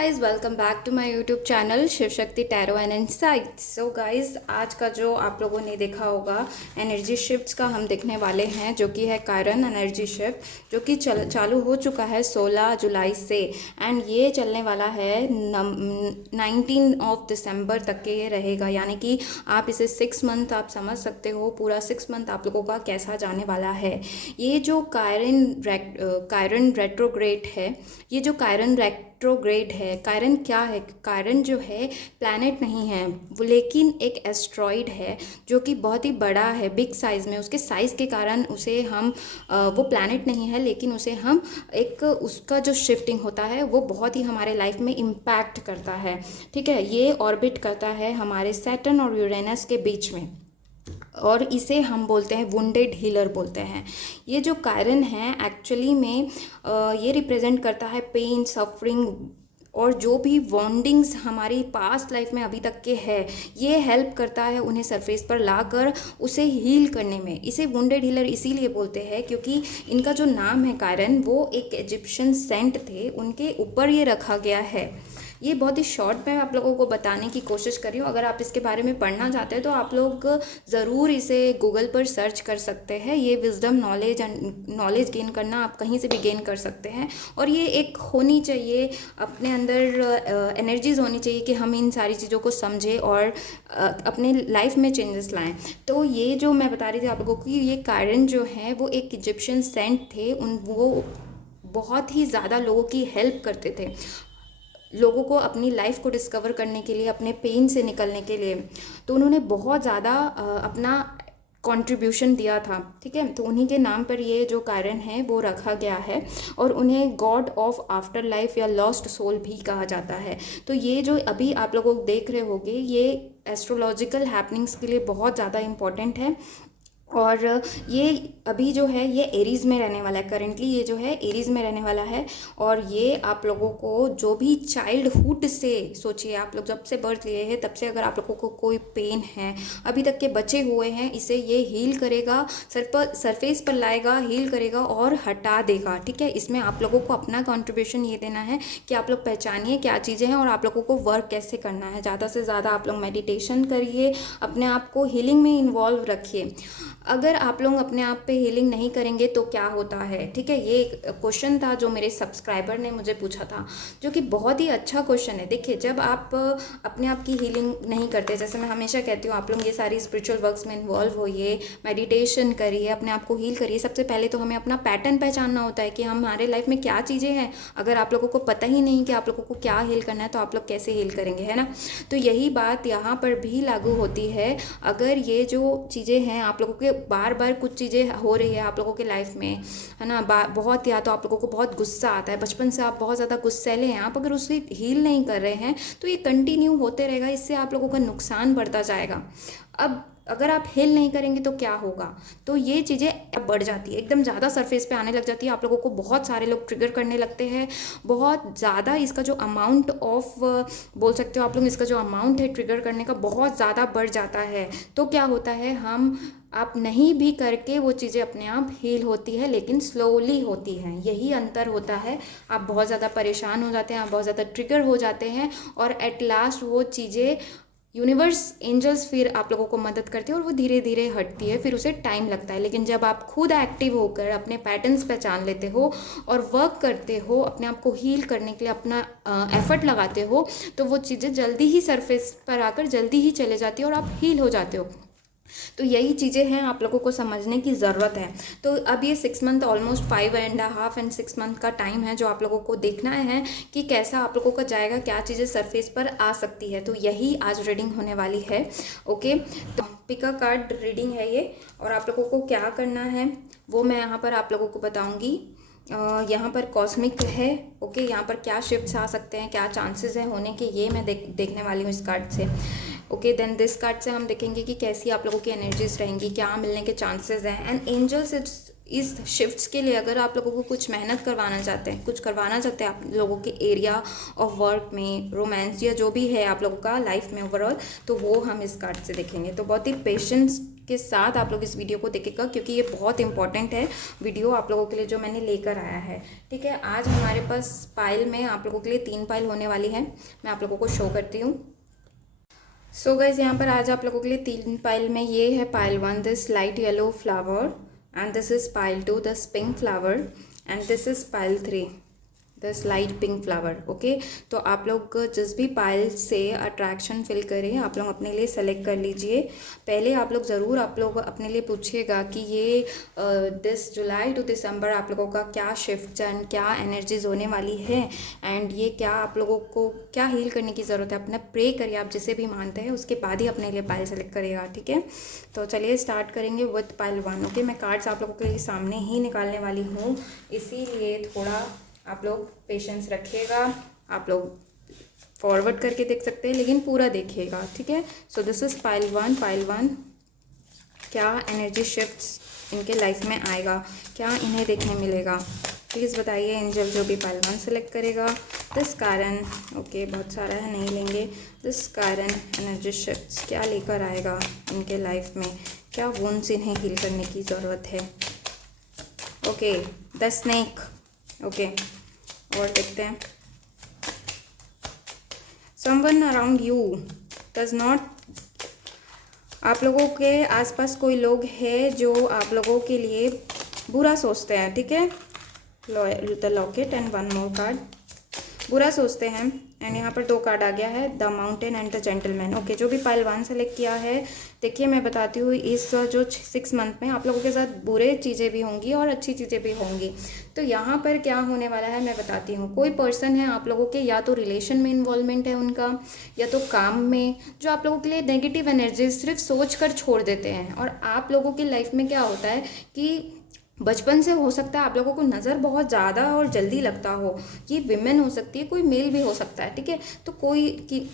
Guys, welcome back to my YouTube channel Shiv Shakti tarot and insights. So guys, आज का जो आप लोगों ने देखा होगा एनर्जी शिफ्ट्स का हम देखने वाले हैं, जो कि है कायरन एनर्जी शिफ्ट, जो कि चालू हो चुका है 16 जुलाई से एंड ये चलने वाला है 19 ऑफ दिसंबर तक के ये रहेगा। यानी कि आप इसे 6 मंथ आप समझ सकते हो, पूरा 6 मंथ आप लोगों का कैसा जाने वाला है। ये जो कायरन रेट्रोग्रेड है, ये जो कायरन रेट्रोग्रेड है, कायरन क्या है? कायरन जो है प्लैनेट नहीं है वो, लेकिन एक एस्ट्रॉइड है जो कि बहुत ही बड़ा है, बिग साइज़ में। उसके साइज़ के कारण उसे हम वो प्लैनेट नहीं है, लेकिन उसे हम एक उसका जो शिफ्टिंग होता है वो बहुत ही हमारे लाइफ में इम्पैक्ट करता है। ठीक है, ये ऑर्बिट करता है हमारे सैटर्न और यूरेनस के बीच में, और इसे हम बोलते हैं वुंडेड हीलर बोलते हैं। ये जो कायरन है एक्चुअली में ये रिप्रेजेंट करता है पेन, सफरिंग और जो भी वॉन्डिंग्स हमारी पास्ट लाइफ में अभी तक के है, ये हेल्प करता है उन्हें सरफेस पर लाकर उसे हील करने में। इसे वुंडेड हीलर इसीलिए बोलते हैं क्योंकि इनका जो नाम है कायरन, वो एक इजिप्शियन सेंट थे, उनके ऊपर ये रखा गया है। ये बहुत ही शॉर्ट में आप लोगों को बताने की कोशिश कर रही हूँ। अगर आप इसके बारे में पढ़ना चाहते हैं तो आप लोग ज़रूर इसे गूगल पर सर्च कर सकते हैं। ये विजडम नॉलेज गेन करना आप कहीं से भी गेन कर सकते हैं, और ये एक होनी चाहिए अपने अंदर, एनर्जीज़ होनी चाहिए कि हम इन सारी चीज़ों को समझें और अपने लाइफ में चेंजेस लाएं। तो ये जो मैं बता रही थी आप लोगों को कि ये कायरन जो है वो एक इजिप्शियन सेंट थे, वो बहुत ही ज़्यादा लोगों की हेल्प करते थे, लोगों को अपनी लाइफ को डिस्कवर करने के लिए, अपने पेन से निकलने के लिए। तो उन्होंने बहुत ज़्यादा अपना कंट्रीब्यूशन दिया था। ठीक है, तो उन्हीं के नाम पर ये जो कायरन है वो रखा गया है, और उन्हें गॉड ऑफ आफ्टर लाइफ या लॉस्ट सोल भी कहा जाता है। तो ये जो अभी आप लोगों को देख रहे होंगे, ये एस्ट्रोलॉजिकल हैपनिंग्स के लिए बहुत ज़्यादा इम्पॉर्टेंट है। और ये अभी जो है ये एरीज़ में रहने वाला है, करेंटली ये जो है एरीज़ में रहने वाला है। और ये आप लोगों को जो भी चाइल्डहुड से, सोचिए आप लोग जब से बर्थ लिए हैं तब से अगर आप लोगों को कोई पेन है अभी तक के बचे हुए हैं, इसे ये हील करेगा, सरफेस पर लाएगा, हील करेगा और हटा देगा। ठीक है, इसमें आप लोगों को अपना कंट्रीब्यूशन ये देना है कि आप लोग पहचानिए क्या चीज़ें हैं और आप लोगों को वर्क कैसे करना है। ज़्यादा से ज़्यादा आप लोग मेडिटेशन करिए, अपने आप को हीलिंग में इन्वॉल्व रखिए। अगर आप लोग अपने आप पे हीलिंग नहीं करेंगे तो क्या होता है? ठीक है, ये एक क्वेश्चन था जो मेरे सब्सक्राइबर ने मुझे पूछा था, जो कि बहुत ही अच्छा क्वेश्चन है। देखिए, जब आप अपने आप की हीलिंग नहीं करते, जैसे मैं हमेशा कहती हूँ आप लोग ये सारी स्पिरिचुअल वर्क्स में इन्वॉल्व होइए, मेडिटेशन करिए, अपने आप को हील करिए। सबसे पहले तो हमें अपना पैटर्न पहचानना होता है कि हमारे लाइफ में क्या चीज़ें हैं। अगर आप लोगों को पता ही नहीं कि आप लोगों को क्या हील करना है तो आप लोग कैसे हील करेंगे, है ना? तो यही बात यहाँ पर भी लागू होती है। अगर ये जो चीज़ें हैं आप लोगों के बार बार कुछ चीज़ें हो रही है आप लोगों के लाइफ में, है ना, बहुत, या तो आप लोगों को बहुत गुस्सा आता है, बचपन से आप बहुत ज़्यादा गुस्सैले हैं, आप अगर उससे हील नहीं कर रहे हैं तो ये कंटिन्यू होते रहेगा, इससे आप लोगों का नुकसान बढ़ता जाएगा। अब अगर आप हील नहीं करेंगे तो क्या होगा? तो ये चीज़ें बढ़ जाती है, एकदम ज़्यादा सरफेस पे आने लग जाती है, आप लोगों को बहुत सारे लोग ट्रिगर करने लगते हैं, बहुत ज़्यादा इसका जो अमाउंट ऑफ, बोल सकते हो आप लोग, इसका जो अमाउंट है ट्रिगर करने का बहुत ज़्यादा बढ़ जाता है। तो क्या होता है, आप नहीं भी करके वो चीज़ें अपने आप हील होती है, लेकिन स्लोली होती हैं, यही अंतर होता है। आप बहुत ज़्यादा परेशान हो जाते हैं, आप बहुत ज़्यादा ट्रिगर हो जाते हैं, और एट लास्ट वो चीज़ें यूनिवर्स, एंजल्स फिर आप लोगों को मदद करती है और वो धीरे धीरे हटती है, फिर उसे टाइम लगता है। लेकिन जब आप खुद एक्टिव होकर अपने पैटर्न्स पहचान लेते हो और वर्क करते हो, अपने आप को हील करने के लिए अपना एफर्ट लगाते हो, तो वो चीज़ें जल्दी ही सरफेस पर आकर जल्दी ही चले जाती है और आप हील हो जाते हो। तो यही चीज़ें हैं आप लोगों को समझने की ज़रूरत है। तो अब ये 6 मंथ, ऑलमोस्ट 5.5 एंड 6 मंथ का टाइम है जो आप लोगों को देखना है कि कैसा आप लोगों का जाएगा, क्या चीज़ें सरफेस पर आ सकती है। तो यही आज रीडिंग होने वाली है। ओके, तो पिका कार्ड रीडिंग है ये, और आप लोगों को क्या करना है वो मैं यहाँ पर आप लोगों को बताऊँगी। यहाँ पर कॉस्मिक है। ओके, यहाँ पर क्या शिफ्ट्स आ सकते हैं, क्या चांसेस हैं होने के, ये मैं देखने वाली हूँ इस कार्ड से। ओके, देन दिस कार्ड से हम देखेंगे कि कैसी आप लोगों की एनर्जीज रहेंगी, क्या मिलने के चांसेस हैं। एंड एंजल्स इस शिफ्ट्स के लिए, अगर आप लोगों को कुछ मेहनत करवाना चाहते हैं, कुछ करवाना चाहते हैं आप लोगों के एरिया ऑफ वर्क में, रोमांस या जो भी है आप लोगों का लाइफ में ओवरऑल, तो वो हम इस कार्ड से देखेंगे। तो बहुत ही पेशेंस के साथ आप लोग इस वीडियो को देखेगा, क्योंकि ये बहुत इंपॉर्टेंट है वीडियो आप लोगों के लिए जो मैंने लेकर आया है। ठीक है, आज हमारे पास पाइल में आप लोगों के लिए 3 पाइल होने वाली है। मैं आप लोगों को शो करती हूँ। सो गाइज, यहाँ पर आज आप लोगों के लिए 3 पाइल में ये है pile 1 this light yellow flower, and this is pile 2 this pink flower, and this is pile 3 this light pink flower. Okay, तो आप लोग जिस भी पाइल से अट्रैक्शन फील करें आप लोग अपने लिए सेलेक्ट कर लीजिए। पहले आप लोग ज़रूर आप लोग अपने लिए पूछिएगा कि ये दिस जुलाई टू दिसंबर आप लोगों का क्या शिफ्ट एंड क्या एनर्जीज होने वाली है, एंड ये क्या आप लोगों को क्या हील करने की ज़रूरत है। अपना प्रे करिए, आप जिसे भी मानते हैं उसके बाद ही अपने लिए पाइल सेलेक्ट करिएगा। ठीक है, तो चलिए स्टार्ट करेंगे विथ पाइल 1। ओके, मैं कार्ड्स आप लोगों के सामने ही निकालने वाली हूँ, इसीलिए थोड़ा आप लोग पेशेंस रखिएगा। आप लोग फॉरवर्ड करके देख सकते हैं, लेकिन पूरा देखिएगा। ठीक है, so this is pile 1। Pile 1 क्या एनर्जी शिफ्ट्स इनके लाइफ में आएगा, क्या इन्हें देखने मिलेगा, प्लीज़ बताइए एंजल जो भी पाइल 1 सेलेक्ट करेगा। दिस कारण, ओके बहुत सारा है नहीं लेंगे। दिस कारण एनर्जी शिफ्ट्स क्या लेकर आएगा इनके लाइफ में, क्या वुंड्स इन्हें हील करने की ज़रूरत है। Okay, the snake. ओके, और देखते हैं। Someone around you does not, आप लोगों के आसपास कोई लोग हैं जो आप लोगों के लिए बुरा सोचते हैं। ठीक है, the locket and 1 more card, बुरा सोचते हैं। एंड यहाँ पर 2 कार्ड आ गया है, the mountain and the gentleman. Okay, जो भी पाइल 1 सेलेक्ट किया है, देखिए मैं बताती हूँ इस जो 6 मंथ में आप लोगों के साथ बुरे चीज़ें भी होंगी और अच्छी चीज़ें भी होंगी। तो यहाँ पर क्या होने वाला है मैं बताती हूँ। कोई पर्सन है आप लोगों के, या तो रिलेशन में इन्वॉल्वमेंट है उनका, या तो काम में, जो आप लोगों के लिए नेगेटिव एनर्जी सिर्फ सोच कर छोड़ देते हैं। और आप लोगों की लाइफ में क्या होता है कि बचपन से हो सकता है आप लोगों को नज़र बहुत ज़्यादा और जल्दी लगता हो। ये विमेन हो सकती है, कोई मेल भी हो सकता है। ठीक है, तो कोई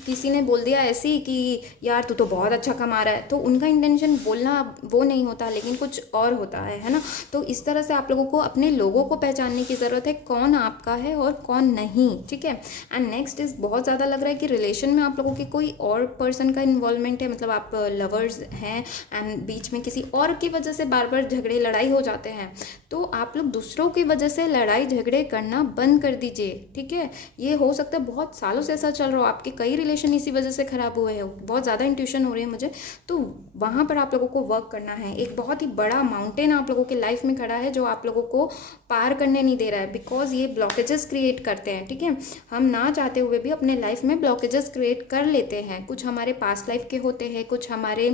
किसी ने बोल दिया ऐसे ही कि यार तू तो बहुत अच्छा कमा रहा है, तो उनका इंटेंशन बोलना वो नहीं होता, लेकिन कुछ और होता है ना। तो इस तरह से आप लोगों को अपने लोगों को पहचानने की ज़रूरत है, कौन आपका है और कौन नहीं। ठीक है, एंड नेक्स्ट इज़ बहुत ज़्यादा लग रहा है कि रिलेशन में आप लोगों के कोई और पर्सन का इन्वॉल्वमेंट है, मतलब आप लवर्स हैं एंड बीच में किसी और की वजह से बार बार झगड़े लड़ाई हो जाते हैं। तो आप लोग दूसरों की वजह से लड़ाई झगड़े करना बंद कर दीजिए। ठीक है, ये हो सकता है बहुत सालों से ऐसा चल रहा हो, आपके कई रिलेशन इसी वजह से ख़राब हुए हैं। बहुत ज़्यादा इंट्यूशन हो रही है मुझे, तो वहाँ पर आप लोगों को वर्क करना है। एक बहुत ही बड़ा माउंटेन आप लोगों के लाइफ में खड़ा है जो आप लोगों को पार करने नहीं दे रहा है, बिकॉज ये ब्लॉकेजेस क्रिएट करते हैं। ठीक है, हम ना चाहते हुए भी अपने लाइफ में ब्लॉकेजेस क्रिएट कर लेते हैं। कुछ हमारे पास्ट लाइफ के होते हैं, कुछ हमारे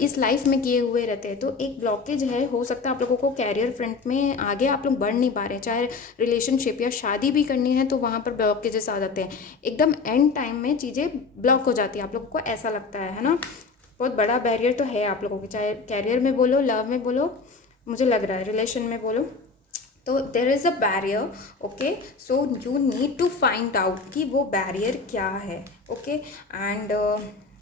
इस लाइफ में किए हुए रहते हैं। तो एक ब्लॉकेज है, हो सकता है आप लोगों को कैरियर फ्रंट में आगे आप लोग बढ़ नहीं पा रहे, चाहे रिलेशनशिप या शादी भी करनी है तो वहाँ पर ब्लॉकेजेस आ जाते हैं। एकदम एंड टाइम में चीज़ें ब्लॉक हो जाती है, आप लोगों को ऐसा लगता है ना। बहुत बड़ा बैरियर तो है आप लोगों के, चाहे कैरियर में बोलो, लव में बोलो, मुझे लग रहा है रिलेशन में बोलो, तो there is a barrier. Okay, so you need to find out कि वो बैरियर क्या है। ओके, एंड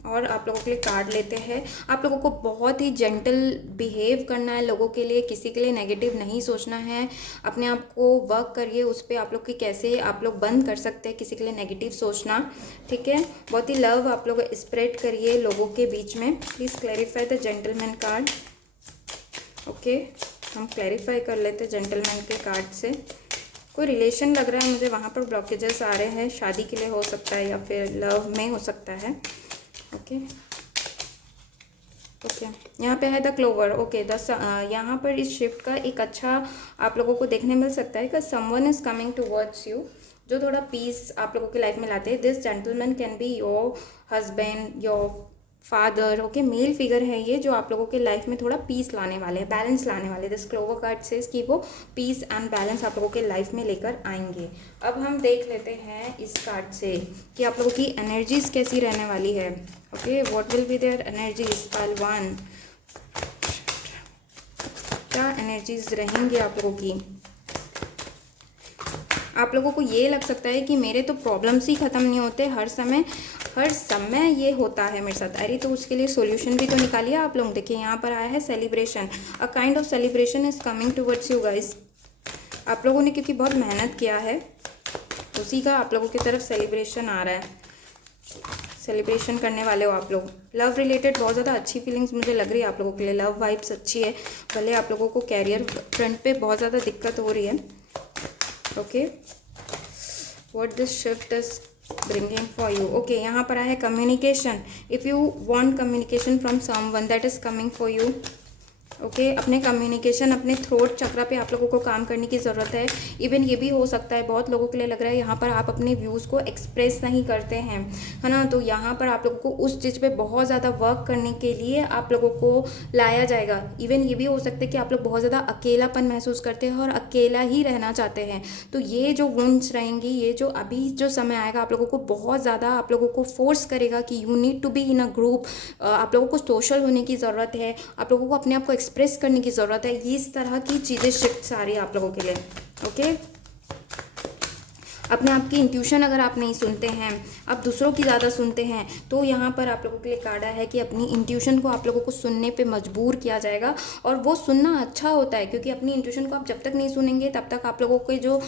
और आप लोगों के लिए कार्ड लेते हैं। आप लोगों को बहुत ही जेंटल बिहेव करना है लोगों के लिए, किसी के लिए नेगेटिव नहीं सोचना है। अपने आप को वर्क करिए उस पर, आप लोग की कैसे आप लोग बंद कर सकते हैं किसी के लिए नेगेटिव सोचना। ठीक है, बहुत ही लव आप लोग स्प्रेड करिए लोगों के बीच में। Please clarify the gentleman card. Okay, हम क्लैरिफाई कर लेते हैं जेंटलमैन के कार्ड से। कोई रिलेशन लग रहा है मुझे, वहाँ पर ब्लॉकेजेस आ रहे हैं, शादी के लिए हो सकता है या फिर लव में हो सकता है। ओके, ओके, यहाँ पे है द क्लोवर। ओके, यहाँ पर इस शिफ्ट का एक अच्छा आप लोगों को देखने मिल सकता है कि someone is coming towards you, जो थोड़ा पीस आप लोगों की लाइफ में लाते हैं। This gentleman can be your husband, your father. Okay, male figure है ये, जो आप लोगों के लाइफ में थोड़ा पीस लाने वाले हैं, बैलेंस लाने वाले। दिस क्लोवर कार्ड से कि वो पीस एंड बैलेंस आप लोगों के लाइफ में लेकर आएंगे। अब हम देख लेते हैं इस कार्ड से कि आप लोगों की एनर्जीज कैसी रहने वाली है। Okay, what will be their energies. Pile 1, क्या एनर्जीज रहेंगी आप लोगों की। आप लोगों को ये लग सकता है कि मेरे तो प्रॉब्लम्स ही ख़त्म नहीं होते, हर समय ये होता है मेरे साथ। अरे तो उसके लिए सॉल्यूशन भी तो निकालिए आप लोग। देखिए यहाँ पर आया है celebration, a kind of celebration is coming towards you guys. आप लोगों ने क्योंकि बहुत मेहनत किया है, उसी का आप लोगों की तरफ सेलिब्रेशन आ रहा है। सेलिब्रेशन करने वाले हो आप लोग। लव रिलेटेड बहुत ज़्यादा अच्छी फीलिंग्स मुझे लग रही है आप लोगों के लिए। लव वाइब्स अच्छी है, भले आप लोगों को कैरियर फ्रंट पे बहुत ज़्यादा दिक्कत हो रही है। Okay, what this shift is bringing for you. Okay, यहाँ पर आया है communication. If you want communication from someone that is coming for you. Okay, अपने कम्युनिकेशन, अपने थ्रोट चक्रा पे आप लोगों को काम करने की ज़रूरत है। इवन ये भी हो सकता है बहुत लोगों के लिए लग रहा है यहाँ पर आप अपने व्यूज़ को एक्सप्रेस नहीं करते हैं, है ना। तो यहाँ पर आप लोगों को उस चीज़ पे बहुत ज़्यादा वर्क करने के लिए आप लोगों को लाया जाएगा। इवन ये भी हो सकता है कि आप लोग बहुत ज़्यादा अकेलापन महसूस करते हैं और अकेला ही रहना चाहते हैं। तो ये जो वुंड्स रहेंगी, ये जो अभी जो समय आएगा आप लोगों को बहुत ज़्यादा आप लोगों को फोर्स करेगा कि you need to be in a group. आप लोगों को सोशल होने की ज़रूरत है, आप लोगों को अपने आप को एक्सप्रेस करने की ज़रूरत है। इस तरह की चीज़ें शिफ्ट आ रही है आप लोगों के लिए। ओके, अपने आप की इंट्यूशन अगर आप नहीं सुनते हैं, आप दूसरों की ज़्यादा सुनते हैं, तो यहाँ पर आप लोगों के लिए कार्ड है कि अपनी इंट्यूशन को आप लोगों को सुनने पे मजबूर किया जाएगा। और वो सुनना अच्छा होता है, क्योंकि अपनी इंट्यूशन को आप जब तक नहीं सुनेंगे तब तक आप लोगों के जो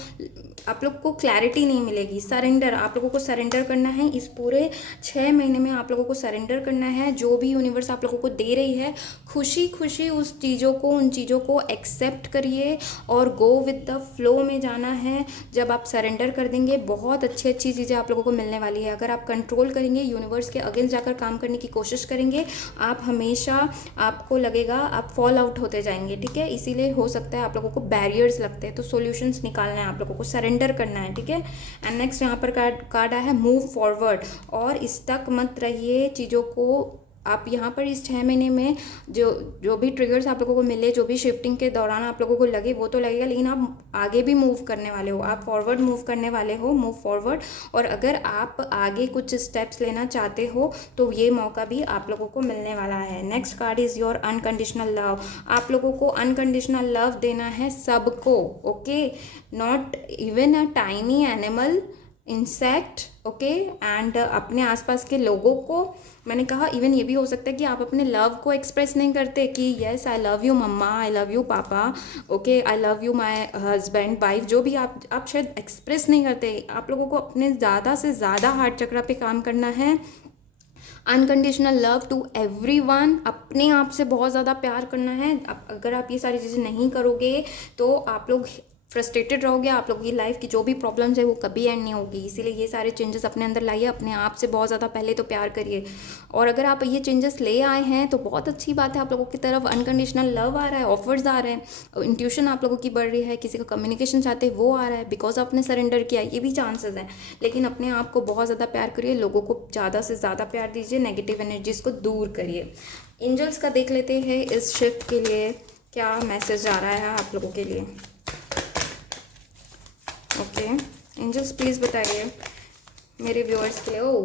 आप लोग को क्लैरिटी नहीं मिलेगी। सरेंडर, आप लोगों को सरेंडर करना है। इस पूरे 6 महीने में आप लोगों को सरेंडर करना है। जो भी यूनिवर्स आप लोगों को दे रही है, खुशी खुशी उस चीज़ों को, उन चीज़ों को एक्सेप्ट करिए और गो विद द फ्लो में जाना है। जब आप सरेंडर कर देंगे, बहुत अच्छी अच्छी चीज़ें आप लोगों को मिलने वाली है। अगर आप कंट्रोल करेंगे, यूनिवर्स के अगेंस्ट जाकर काम करने की कोशिश करेंगे, आप हमेशा, आपको लगेगा आप फॉल आउट होते जाएंगे। ठीक है, इसीलिए हो सकता है आप लोगों को बैरियर्स लगते हैं, तो सॉल्यूशंस निकालना है, आप लोगों को सरेंडर करना है। ठीक है, एंड नेक्स्ट यहाँ पर कार्ड आया है मूव फॉरवर्ड। और स्टक मत रहिए चीज़ों को। आप यहाँ पर इस 6 महीने में जो भी ट्रिगर्स आप लोगों को मिले, जो भी शिफ्टिंग के दौरान आप लोगों को लगे, वो तो लगेगा, लेकिन आप आगे भी मूव करने वाले हो, आप फॉरवर्ड मूव करने वाले हो, मूव फॉरवर्ड। और अगर आप आगे कुछ स्टेप्स लेना चाहते हो तो ये मौका भी आप लोगों को मिलने वाला है। Next card is your unconditional love. आप लोगों को अनकंडीशनल लव देना है सबको। Okay, not even a tiny animal, insect, okay, and अपने आसपास के लोगों को। मैंने कहा इवन ये भी हो सकता है कि आप अपने लव को एक्सप्रेस नहीं करते कि yes I love you mamma, I love you papa, okay, I love you my husband, wife, जो भी आप शायद एक्सप्रेस नहीं करते। आप लोगों को अपने ज़्यादा से ज़्यादा हार्ट चक्र पे काम करना है। अनकंडीशनल लव टू एवरीवन, अपने आप से बहुत ज़्यादा प्यार करना है। अगर आप ये सारी चीज़ें नहीं करोगे तो आप लोग फ्रस्ट्रेटेड रहोगे, आप लोगों की लाइफ की जो भी प्रॉब्लम्स है वो कभी एंड नहीं होगी। इसीलिए ये सारे चेंजेस अपने अंदर लाइए, अपने आप से बहुत ज़्यादा पहले तो प्यार करिए। और अगर आप ये चेंजेस ले आए हैं तो बहुत अच्छी बात है, आप लोगों की तरफ अनकंडीशनल लव आ रहा है, ऑफर्स आ रहे हैं, इंट्यूशन आप लोगों की बढ़ रही है, किसी का कम्युनिकेशन चाहते हैं वो आ रहा है, बिकॉज आपने सरेंडर किया, ये भी चांसेस हैं। लेकिन अपने आप को बहुत ज़्यादा प्यार करिए, लोगों को ज़्यादा से ज़्यादा प्यार दीजिए, नेगेटिव एनर्जीज़ को दूर करिए। एंजल्स का देख लेते हैं इस शिफ्ट के लिए क्या मैसेज आ रहा है आप लोगों के लिए। ओके, एंजल्स प्लीज़ बताइए मेरे व्यूअर्स के लिए। ओ,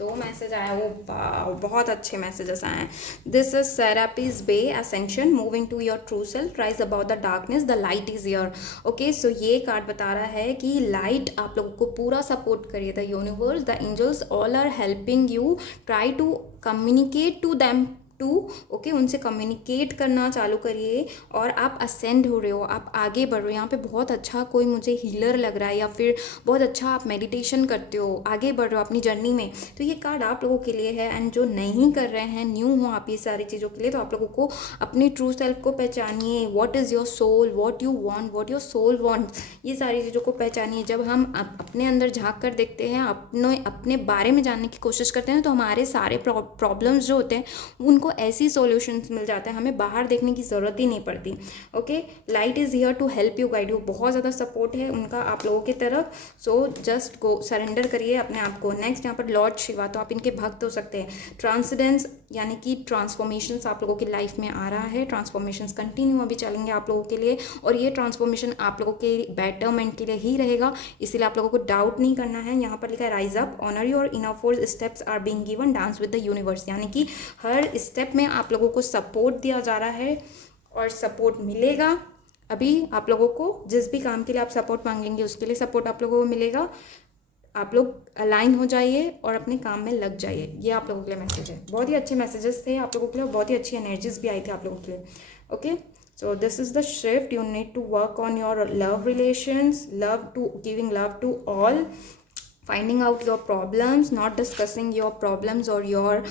2 मैसेज आया, वो बहुत अच्छे मैसेजेस आए हैं। This is Serapis Bey ascension, moving to your true self, rise about the darkness, the light is your. Okay, so ये कार्ड बता रहा है कि लाइट आप लोगों को पूरा सपोर्ट करिए। The universe, the angels all are helping you, try to communicate to them too, okay, उनसे कम्युनिकेट करना चालू करिए। और आप असेंड हो रहे हो, आप आगे बढ़ रहे हो। यहाँ पे बहुत अच्छा कोई मुझे हीलर लग रहा है, या फिर बहुत अच्छा आप मेडिटेशन करते हो, आगे बढ़ रहे हो अपनी जर्नी में। तो ये कार्ड आप लोगों के लिए है। एंड जो नहीं कर रहे हैं, न्यू हो आप ये सारी चीज़ों के लिए, तो आप लोगों को अपनी ट्रू सेल्फ को पहचानिए। What is your soul, what you want, what your soul wants, ये सारी चीज़ों को पहचानिए। जब हम अपने अंदर झाँक कर देखते हैं, अपने बारे में जानने की कोशिश करते हैं, तो हमारे सारे प्रॉब्लम्स जो होते हैं उनको ऐसी सॉल्यूशंस मिल जाते हैं, हमें बाहर देखने की ज़रूरत ही नहीं पड़ती। Okay, light is here to help you, guide you, बहुत ज़्यादा सपोर्ट है उनका आप लोगों की तरफ। सो जस्ट गो, सरेंडर करिए अपने आप को। नेक्स्ट यहाँ पर लॉर्ड शिवा, तो आप इनके भक्त हो सकते हैं। ट्रांसडेंस यानी कि ट्रांसफॉर्मेशंस आप लोगों की लाइफ में आ रहा है। ट्रांसफॉर्मेशंस कंटिन्यू अभी चलेंगे आप लोगों के लिए, और ये ट्रांसफॉर्मेशन आप लोगों के बेटरमेंट के लिए ही रहेगा, इसीलिए आप लोगों को डाउट नहीं करना है। यहाँ पर लिखा है rise up, honour your inner force, steps are being given, dance with the universe, यानी कि हर स्टेप में आप लोगों को सपोर्ट दिया जा रहा है और सपोर्ट मिलेगा। अभी आप लोगों को जिस भी काम के लिए आप सपोर्ट मांगेंगे उसके लिए सपोर्ट आप लोगों को मिलेगा। आप लोग अलाइन हो जाइए और अपने काम में लग जाइए। ये आप लोगों के लिए मैसेज है। बहुत ही अच्छे मैसेजेस थे आप लोगों के लिए, बहुत ही अच्छी एनर्जीज भी आई थी आप लोगों के लिए। Okay, so this is the shift. You need to work on your love relations, love to giving love to all, finding out your problems, not discussing your problems और योर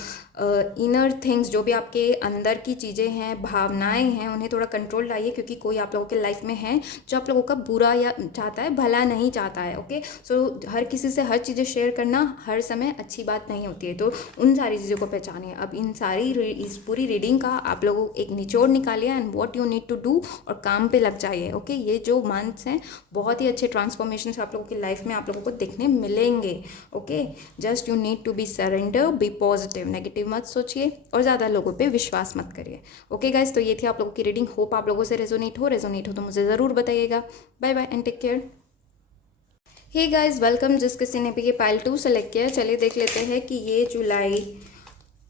इनर थिंग्स, जो भी आपके अंदर की चीज़ें हैं, भावनाएं हैं, उन्हें थोड़ा कंट्रोल लाइए, क्योंकि कोई आप लोगों के लाइफ में है जो आप लोगों का बुरा या चाहता है, भला नहीं चाहता है। ओके, सो हर किसी से हर चीज़ें शेयर करना हर समय अच्छी बात नहीं होती है, तो उन सारी चीज़ों को पहचानिए। अब इस पूरी रीडिंग का आप लोगों एक निचोड़ निकालिए and what you need to do, और काम पे लग जाइए। ओके, ये जो मंथ्स हैं बहुत ही अच्छे ट्रांसफॉर्मेशन आप लोगों की लाइफ में आप लोगों को देखने मिलेंगे। Okay, just you need to be surrender, be positive, negative मत सोचिए और ज़्यादा लोगों पे विश्वास मत करिए। ओके गाइज, तो ये थी आप लोगों की रीडिंग। होप आप लोगों से रेजोनेट हो तो मुझे ज़रूर बताइएगा। Bye bye and take care. Hey guys, welcome. जिस किसी ने भी ये पाइल 2 सेलेक्ट किया, चलिए देख लेते हैं कि ये जुलाई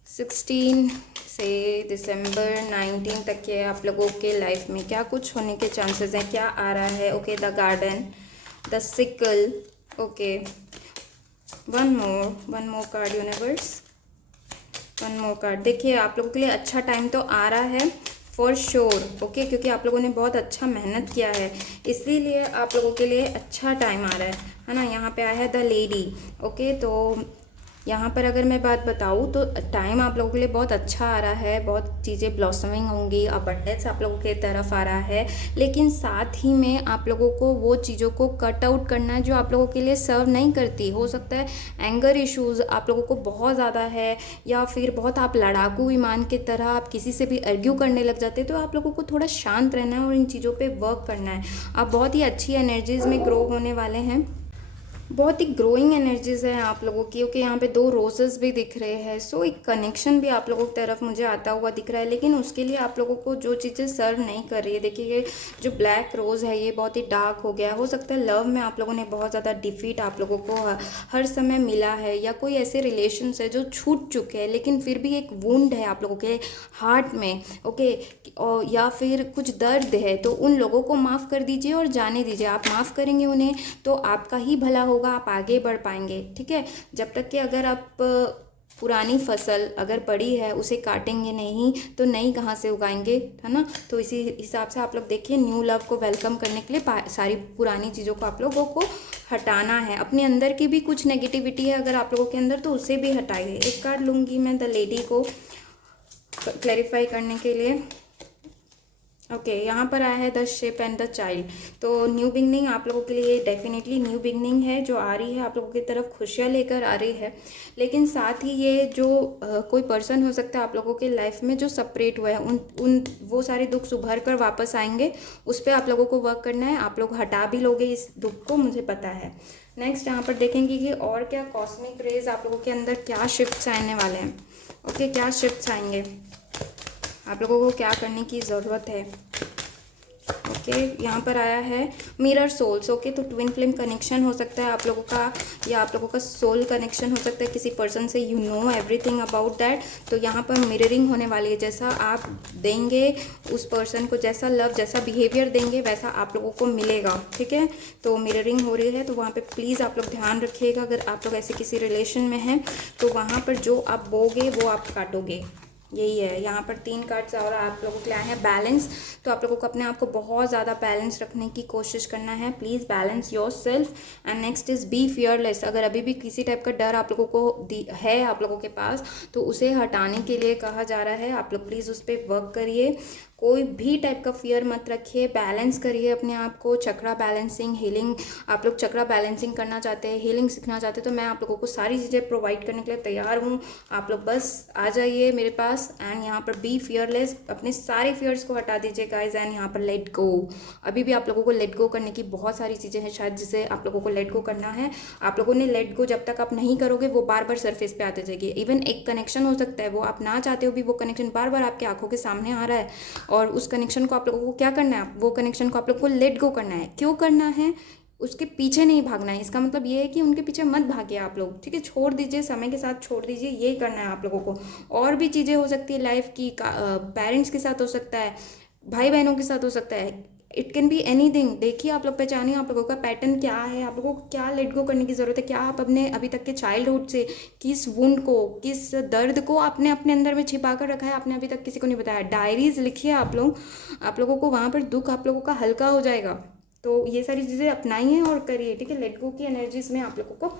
16 से दिसंबर 19 तक के आप लोगों के लाइफ में क्या कुछ होने के चांसेस हैं, क्या आ रहा है। Okay, the garden, the sickle. Okay, one more card universe, one more card. देखिए, आप लोगों के लिए अच्छा टाइम तो आ रहा है फॉर श्योर। ओके, क्योंकि आप लोगों ने बहुत अच्छा मेहनत किया है, इसीलिए आप लोगों के लिए अच्छा टाइम आ रहा है ना। यहाँ पे आया है द लेडी। ओके, तो यहाँ पर अगर मैं बात बताऊँ तो टाइम आप लोगों के लिए बहुत अच्छा आ रहा है, बहुत चीज़ें ब्लॉसमिंग होंगी, अबंडेंस आप लोगों के तरफ आ रहा है, लेकिन साथ ही में आप लोगों को वो चीज़ों को कट आउट करना है जो आप लोगों के लिए सर्व नहीं करती। हो सकता है एंगर इश्यूज़ आप लोगों को बहुत ज़्यादा है, या फिर बहुत आप लड़ाकू विमान की तरह आप किसी से भी आर्ग्यू करने लग जाते, तो आप लोगों को थोड़ा शांत रहना है और इन चीज़ों पर वर्क करना है। आप बहुत ही अच्छी एनर्जीज़ में ग्रो होने वाले हैं, बहुत ही ग्रोइंग एनर्जीज है आप लोगों की। ओके, यहाँ पे 2 रोजेस भी दिख रहे हैं, सो एक कनेक्शन भी आप लोगों की तरफ मुझे आता हुआ दिख रहा है, लेकिन उसके लिए आप लोगों को जो चीज़ें सर्व नहीं कर रही है। देखिए, ये जो ब्लैक रोज़ है ये बहुत ही डार्क हो गया। हो सकता है लव में आप लोगों ने बहुत ज़्यादा डिफीट आप लोगों को हर समय मिला है, या कोई ऐसे रिलेशंस है जो छूट चुके हैं, लेकिन फिर भी एक वुंड है आप लोगों के हार्ट में। ओके, और या फिर कुछ दर्द है, तो उन लोगों को माफ़ कर दीजिए और जाने दीजिए। आप माफ़ करेंगे उन्हें तो आपका ही भला होगा, आप आगे बढ़ पाएंगे। ठीक है, जब तक कि अगर आप पुरानी फसल अगर पड़ी है उसे काटेंगे नहीं तो नई कहाँ से उगाएंगे, है ना। तो इसी हिसाब से आप लोग देखिए, न्यू लव को वेलकम करने के लिए सारी पुरानी चीज़ों को आप लोगों को हटाना है। अपने अंदर की भी कुछ नेगेटिविटी है अगर आप लोगों के अंदर, तो उसे भी हटाइए। एक कार्ड लूँगी मैं द लेडी को क्लैरिफाई करने के लिए। ओके, यहाँ पर आया है the ship and the child. तो न्यू बिगनिंग आप लोगों के लिए डेफिनेटली न्यू बिगनिंग है जो आ रही है, आप लोगों की तरफ खुशियाँ लेकर आ रही है। लेकिन साथ ही ये जो कोई पर्सन हो सकता है आप लोगों के लाइफ में जो सेपरेट हुआ है, उन वो सारे दुख उभर कर वापस आएंगे, उस पर आप लोगों को वर्क करना है। आप लोग हटा भी लोगे इस दुख को, मुझे पता है। नेक्स्ट यहाँ पर देखेंगे कि और क्या कॉस्मिक रेज आप लोगों के अंदर क्या शिफ्ट्स आने वाले हैं। ओके, क्या शिफ्ट्स आएंगे, आप लोगों को क्या करने की ज़रूरत है। ओके, यहाँ पर आया है मिरर सोल्स। ओके, तो ट्विन फ्लेम कनेक्शन हो सकता है आप लोगों का, या आप लोगों का सोल कनेक्शन हो सकता है किसी पर्सन से, you know everything about that. तो यहाँ पर मिररिंग होने वाली है, जैसा आप देंगे उस पर्सन को, जैसा लव जैसा बिहेवियर देंगे वैसा आप लोगों को मिलेगा। ठीक है, तो मिररिंग हो रही है, तो वहाँ पे प्लीज़ आप लोग ध्यान रखिएगा। अगर आप लोग ऐसे किसी रिलेशन में हैं तो वहाँ पर जो आप बोगे वो आप काटोगे, यही है। यहाँ पर 3 कार्ड्स और आप लोगों के लिए आए हैं बैलेंस। तो आप लोगों को अपने आप को बहुत ज़्यादा बैलेंस रखने की कोशिश करना है, please balance your self. And next is be fearless. अगर अभी भी किसी टाइप का डर आप लोगों को है आप लोगों के पास, तो उसे हटाने के लिए कहा जा रहा है। आप लोग प्लीज़ उस पर वर्क करिए, कोई भी टाइप का फियर मत रखिए, बैलेंस करिए अपने आप को। चक्रा बैलेंसिंग, हीलिंग, आप लोग चक्रा बैलेंसिंग करना चाहते हैं, हीलिंग सीखना चाहते हैं, तो मैं आप लोगों को सारी चीज़ें प्रोवाइड करने के लिए तैयार हूँ। आप लोग बस आ जाइए मेरे पास। एंड यहाँ पर बी फियरलेस, अपने सारे फियर्स को हटा दीजिए गाइज। एंड यहाँ पर लेट गो, अभी भी आप लोगों को लेट गो करने की बहुत सारी चीज़ें हैं शायद जिसे आप लोगों को लेट गो करना है। आप लोगों ने लेट गो जब तक आप नहीं करोगे वो बार बार सरफेस पे आते जाएगी। इवन एक कनेक्शन हो सकता है, वो आप ना चाहते हो भी, वो कनेक्शन बार बार आपकी आंखों के सामने आ रहा है, और उस कनेक्शन को आप लोगों को क्या करना है, वो कनेक्शन को आप लोगों को लेट गो करना है। क्यों करना है, उसके पीछे नहीं भागना है। इसका मतलब ये है कि उनके पीछे मत भागिए आप लोग, ठीक है, छोड़ दीजिए, समय के साथ छोड़ दीजिए, ये करना है आप लोगों को। और भी चीज़ें हो सकती है लाइफ की, पेरेंट्स के साथ हो सकता है, भाई बहनों के साथ हो सकता है, इट कैन बी एनीथिंग। देखिए, आप लोग पहचानिए आप लोगों का पैटर्न क्या है, आप लोगों को क्या लेट गो करने की ज़रूरत है। क्या आप अपने अभी तक के चाइल्डहुड से किस वुंड को, किस दर्द को आपने अपने अंदर में छिपा कर रखा है, आपने अभी तक किसी को नहीं बताया। डायरीज लिखिए आप लोग, आप लोगों को वहाँ पर दुख आप लोगों का हल्का हो जाएगा। तो ये सारी चीज़ें अपनाइए और करिए, ठीक है। लेट गो की एनर्जीज में आप लोगों को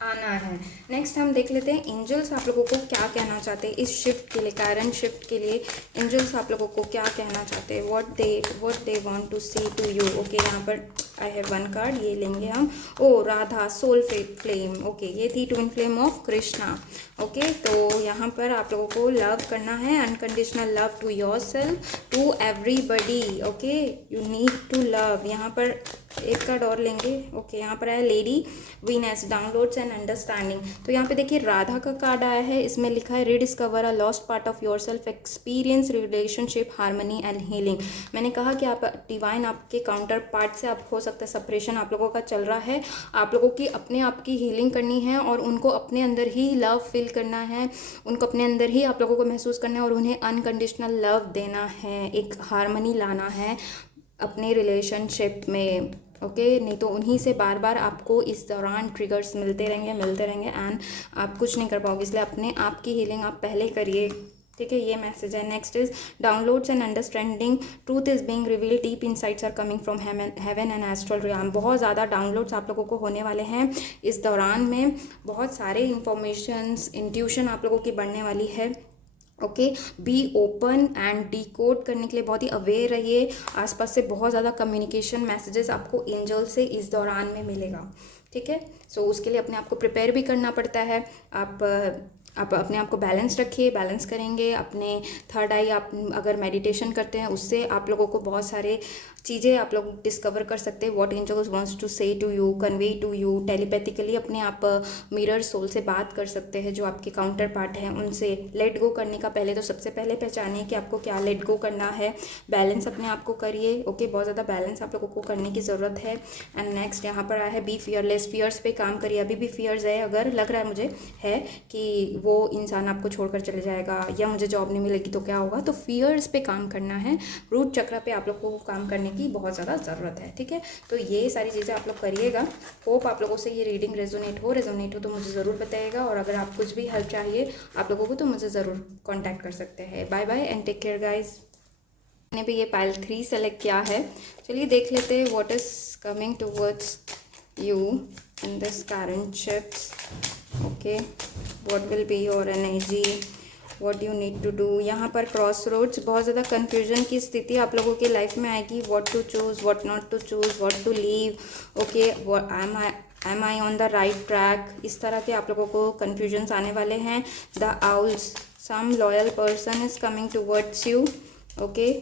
आना है। नेक्स्ट हम देख लेते हैं एंजल्स आप लोगों को क्या कहना चाहते हैं इस शिफ्ट के लिए, कारण शिफ्ट के लिए एंजल्स आप लोगों को क्या कहना चाहते हैं, what they want to say to you. Okay, यहाँ पर आई हैव वन कार्ड, ये लेंगे हम। Oh Radha soul flame, okay ये थी twin flame of Krishna. Okay, तो यहाँ पर आप लोगों को लव करना है, unconditional love to yourself, to everybody. Okay, you need to love. यहाँ पर एक कार्ड और लेंगे। ओके, यहाँ पर है lady Venus, downloads and understanding. तो यहाँ पे देखिए राधा का कार्ड आया है, इसमें लिखा है rediscover a lost part of your self, experience relationship harmony and healing. मैंने कहा कि आप डिवाइन आपके काउंटर पार्ट से आप हो सकता है सेपरेशन आप लोगों का चल रहा है, आप लोगों की अपने आप की हीलिंग करनी है और उनको अपने अंदर ही लव फील करना है, उनको अपने अंदर ही आप लोगों को महसूस करना है और उन्हें अनकंडीशनल लव देना है, एक हार्मनी लाना है अपने रिलेशनशिप में। ओके, नहीं तो उन्हीं से बार बार आपको इस दौरान ट्रिगर्स मिलते रहेंगे एंड आप कुछ नहीं कर पाओगे, इसलिए अपने आप की हीलिंग आप पहले करिए। ठीक है, ये मैसेज है। Next is downloads and understanding, truth is being revealed, deep insights are coming from heaven and astral realm. बहुत ज़्यादा डाउनलोड्स आप लोगों को होने वाले हैं इस दौरान में, बहुत सारे इंफॉर्मेशंस इंट्यूशन आप लोगों की बढ़ने वाली है। Okay, be open and decode करने के लिए बहुत ही अवेयर रहिए। आसपास से बहुत ज़्यादा कम्युनिकेशन मैसेजेस आपको एंजल से इस दौरान में मिलेगा। ठीक है, सो उसके लिए अपने आप को प्रिपेयर भी करना पड़ता है। आप अपने आप को बैलेंस रखिए, बैलेंस करेंगे अपने थर्ड आई, आप अगर मेडिटेशन करते हैं उससे आप लोगों को बहुत सारे चीज़ें आप लोग डिस्कवर कर सकते हैं। What angels wants to say to you, convey to you, telepathically अपने आप मिरर सोल से बात कर सकते हैं, जो आपके काउंटर पार्ट हैं उनसे। लेट गो करने का पहले तो सबसे पहले पहचानिए कि आपको क्या लेट गो करना है, बैलेंस अपने आप को करिए। ओके, बहुत ज़्यादा बैलेंस आप लोगों को करने की ज़रूरत है। एंड नेक्स्ट यहाँ पर आया है बी फियरलेस, फियर्स पे काम करिए। अभी भी फियर्स है, अगर लग रहा है मुझे है कि वो इंसान आपको छोड़कर चले जाएगा या मुझे जॉब नहीं मिलेगी तो क्या होगा, तो फियर्स पे काम करना है, रूट चक्र पे आप लोगों को काम करने की बहुत ज़्यादा ज़रूरत है। ठीक है, तो ये सारी चीज़ें आप लोग करिएगा। होप आप लोगों से ये रीडिंग रेजोनेट हो तो मुझे ज़रूर बताइएगा, और अगर आप कुछ भी हेल्प चाहिए आप लोगों को तो मुझे ज़रूर कॉन्टैक्ट कर सकते हैं। Bye bye and take care guys. मैंने भी ये पाइल 3 सेलेक्ट किया है। चलिए देख लेते हैं what is coming towards you in this current shifts. Okay, what will be your energy, what you need to do. यहाँ पर क्रॉस रोड्स, बहुत ज़्यादा कन्फ्यूजन की स्थिति आप लोगों की लाइफ में आएगी। What to choose, what not to choose, what to leave. Okay, am I on the right track, इस तरह के आप लोगों को कन्फ्यूजन्स आने वाले हैं। The owls, some loyal person is coming towards you. Okay,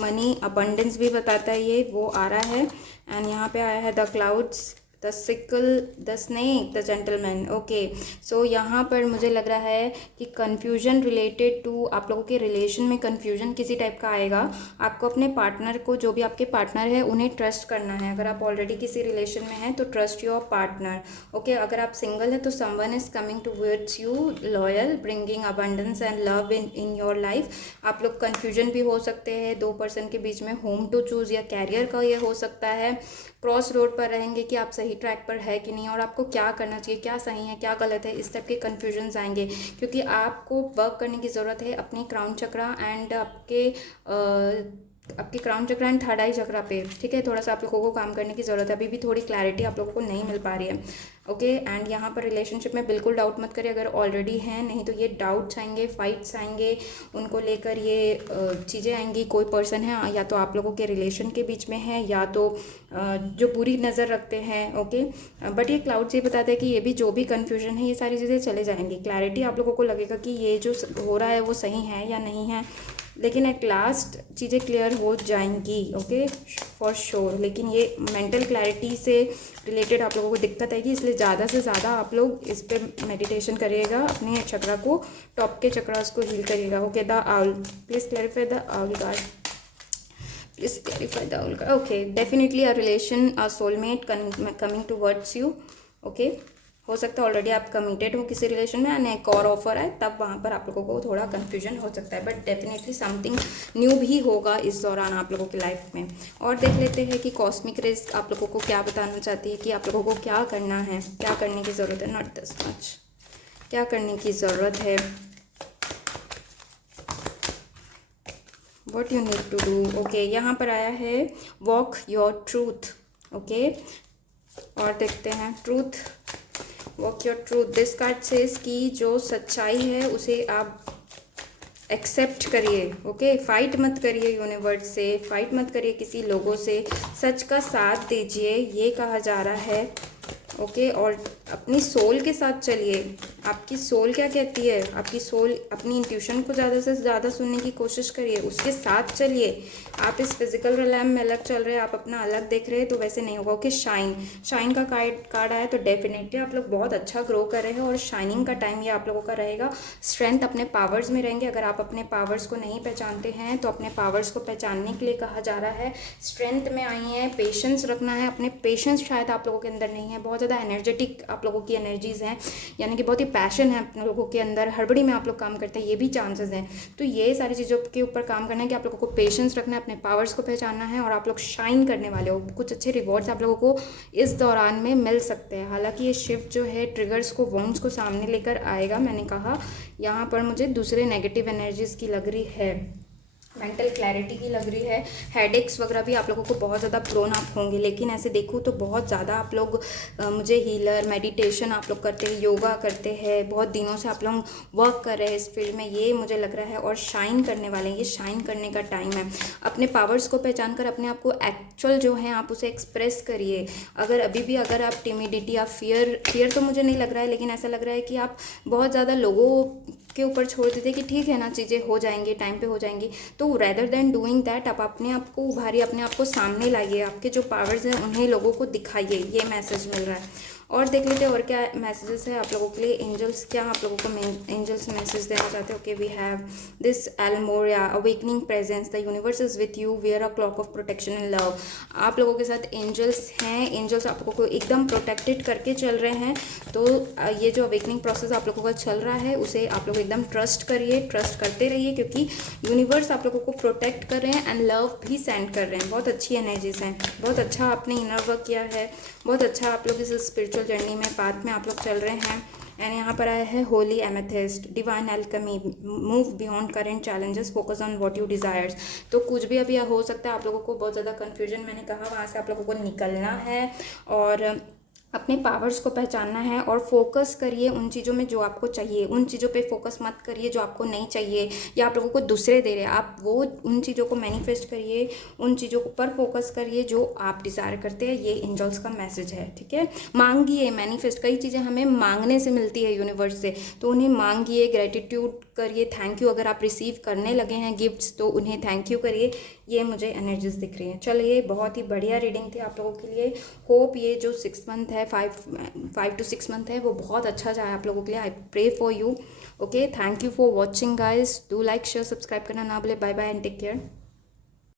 money abundance भी बताता है ये, वो आ रहा है। एंड यहाँ पे आया है the clouds, the sickle, the snake, the gentleman. Okay, so यहाँ पर मुझे लग रहा है कि कन्फ्यूजन रिलेटेड टू आप लोगों के रिलेशन में कन्फ्यूजन किसी टाइप का आएगा। आपको अपने पार्टनर को, जो भी आपके पार्टनर है उन्हें ट्रस्ट करना है। अगर आप ऑलरेडी किसी रिलेशन में हैं तो ट्रस्ट योर पार्टनर। ओके, अगर आप सिंगल हैं तो someone is coming towards you, loyal, bringing abundance and love in your life. आप लोग कन्फ्यूजन भी हो सकते हैं दो पर्सन के बीच में, होम टू चूज़ या कैरियर का ये हो सकता है। क्रॉस रोड पर रहेंगे कि आप सही ट्रैक पर है कि नहीं, और आपको क्या करना चाहिए, क्या सही है क्या गलत है, इस टाइप के कन्फ्यूजन्स आएंगे। क्योंकि आपको वर्क करने की ज़रूरत है अपनी क्राउन चक्रा एंड आपके क्राउन चक्रा एंड थर्ड आई चक्रा पे। ठीक है, थोड़ा सा आप लोगों को काम करने की ज़रूरत है। अभी भी थोड़ी क्लैरिटी आप लोगों को नहीं मिल पा रही है। ओके, एंड यहाँ पर रिलेशनशिप में बिल्कुल डाउट मत करिए अगर ऑलरेडी हैं, नहीं तो ये डाउट्स आएंगे, फाइट्स आएंगे, उनको लेकर ये चीज़ें आएंगी। कोई पर्सन है या तो आप लोगों के रिलेशन के बीच में है या तो जो बुरी नज़र रखते हैं। ओके, बट ये क्लाउड्स ये बताते हैं कि ये भी जो भी कन्फ्यूजन है ये सारी चीज़ें चले जाएंगी। क्लैरिटी आप लोगों को लगेगा कि ये जो हो रहा है वो सही है या नहीं है, लेकिन एट लास्ट चीज़ें क्लियर हो जाएंगी। Okay, for sure. लेकिन ये मेंटल क्लैरिटी से रिलेटेड आप लोगों को दिक्कत आएगी, इसलिए ज़्यादा से ज़्यादा आप लोग इस पर मेडिटेशन करिएगा, अपने चक्रा को, टॉप के चक्रास को हील करिएगा। Okay, the owl, please clarify the owl card, please clarify the owl card. Okay, definitely a relation, a soulmate coming towards you. Okay, हो सकता है ऑलरेडी आप कमिटेड हो किसी रिलेशन में एंड एक और ऑफर है, तब वहाँ पर आप लोगों को थोड़ा कन्फ्यूजन हो सकता है, बट डेफिनेटली समथिंग न्यू भी होगा इस दौरान आप लोगों की लाइफ में। और देख लेते हैं कि कॉस्मिक रेस आप लोगों को क्या बताना चाहती है, कि आप लोगों को क्या करना है, क्या करने की ज़रूरत है, नॉट दिस मच, क्या करने की ज़रूरत है, what you need to do. Okay, यहाँ पर आया है वॉक योर ट्रूथ। ओके, और देखते हैं truth walk your truth. This card says कि जो सच्चाई है उसे आप एक्सेप्ट करिए। ओके, फाइट मत करिए यूनिवर्स से, फाइट मत करिए किसी लोगों से, सच का साथ दीजिए, ये कहा जा रहा है। ओके, और अपनी सोल के साथ चलिए। आपकी सोल क्या कहती है, आपकी सोल अपनी इंट्यूशन को ज़्यादा से ज़्यादा सुनने की कोशिश करिए, उसके साथ चलिए। आप इस फिजिकल रिलैम में अलग चल रहे हैं, आप अपना अलग देख रहे हैं, तो वैसे नहीं होगा। ओके, शाइन का कार्ड आया तो डेफिनेटली आप लोग बहुत अच्छा ग्रो कर रहे हैं और शाइनिंग का टाइम ये आप लोगों का रहेगा। स्ट्रेंथ, अपने पावर्स में रहेंगे। अगर आप अपने पावर्स को नहीं पहचानते हैं तो अपने पावर्स को पहचानने के लिए कहा जा रहा है। स्ट्रेंथ में आई है, पेशेंस रखना है। अपने पेशेंस शायद आप लोगों के अंदर नहीं है, बहुत ज़्यादा एनर्जेटिक आप लोगों की एनर्जीज़ हैं, यानी कि बहुत ही पैशन है अपने लोगों के अंदर, हड़बड़ी में आप लोग काम करते हैं, ये भी चांसेस हैं। तो ये सारी चीज़ों के ऊपर काम करना है कि आप लोगों को पेशेंस रखना है, अपने पावर्स को पहचानना है, और आप लोग शाइन करने वाले हो। कुछ अच्छे रिवॉर्ड्स आप लोगों को इस दौरान में मिल सकते हैं। हालांकि ये शिफ्ट जो है ट्रिगर्स को, वॉन्ड्स को सामने लेकर आएगा। मैंने कहा यहाँ पर मुझे दूसरे नेगेटिव एनर्जीज़ की लग रही है, मेंटल क्लैरिटी की लग रही है। हेडेक्स वगैरह भी आप लोगों को बहुत ज़्यादा प्रोन आप होंगे, लेकिन ऐसे देखूँ तो बहुत ज़्यादा आप लोग मुझे हीलर, मेडिटेशन आप लोग करते हैं, योगा करते हैं, बहुत दिनों से आप लोग वर्क कर रहे हैं इस फील्ड में, ये मुझे लग रहा है। और शाइन करने वाले हैं, ये शाइन करने का टाइम है। अपने पावर्स को पहचान कर अपने आप को एक्चुअल जो है आप उसे एक्सप्रेस करिए। अगर अभी भी अगर आप टिमिडिटी, आप फियर तो मुझे नहीं लग रहा है, लेकिन ऐसा लग रहा है कि आप बहुत ज़्यादा लोगों के ऊपर छोड़ देते कि ठीक है ना, चीज़ें हो जाएंगी, टाइम पे हो जाएंगी। तो रेदर देन डूइंग दैट, आप अपने आप को उभारिए, अपने आप को सामने लाइए, आपके जो पावर्स हैं उन्हें लोगों को दिखाइए, ये मैसेज मिल रहा है। और देख लेते हैं और क्या मैसेजेस है आप लोगों के लिए। एंजल्स क्या आप लोगों को एंजल्स मैसेज देना चाहते हो। Okay, we have this Elmoria, awakening presence, the universe is with you, wear a cloak of protection and love. आप लोगों के साथ एंजल्स हैं, एंजल्स आप लोगों को एकदम प्रोटेक्टेड करके चल रहे हैं। तो ये जो अवेकनिंग प्रोसेस आप लोगों का चल रहा है उसे आप लोग एकदम ट्रस्ट करिए, ट्रस्ट करते रहिए, क्योंकि यूनिवर्स आप लोगों को प्रोटेक्ट कर रहे हैं एंड लव भी सेंड कर रहे हैं। बहुत अच्छी एनर्जीज हैं, बहुत अच्छा आपने इनर वर्क किया है, बहुत अच्छा आप लोग इस स्पिरिचुअल जर्नी में, पाथ में आप लोग चल रहे हैं। एंड यहाँ पर आया है Holi amethyst, divine alchemy, move beyond current challenges, focus on what you desires. तो कुछ भी अभी हो सकता है आप लोगों को बहुत ज़्यादा कन्फ्यूजन, मैंने कहा वहाँ से आप लोगों को निकलना है और अपने पावर्स को पहचानना है और फोकस करिए उन चीज़ों में जो आपको चाहिए। उन चीज़ों पे फोकस मत करिए जो आपको नहीं चाहिए या आप लोगों को दूसरे दे रहे हैं। आप वो उन चीज़ों को मैनिफेस्ट करिए, उन चीज़ों पर फोकस करिए जो आप डिज़ायर करते हैं। ये एंजल्स का मैसेज है, ठीक है। मांगिए, मैनिफेस्ट, कई चीज़ें हमें मांगने से मिलती है यूनिवर्स से, तो उन्हें मांगिए, ग्रेटिट्यूड करिए, थैंक यू। अगर आप रिसीव करने लगे हैं गिफ्ट्स तो उन्हें थैंक यू करिए। ये मुझे एनर्जीज दिख रही हैं। चलिए, बहुत ही बढ़िया रीडिंग थी आप लोगों के लिए। होप ये जो 6 मंथ है, 5 to 6 मंथ है, वो बहुत अच्छा जाए आप लोगों के लिए। I pray for you. Okay, thank you for watching guys. Do like, share, subscribe करना ना भूले। Bye bye and take care.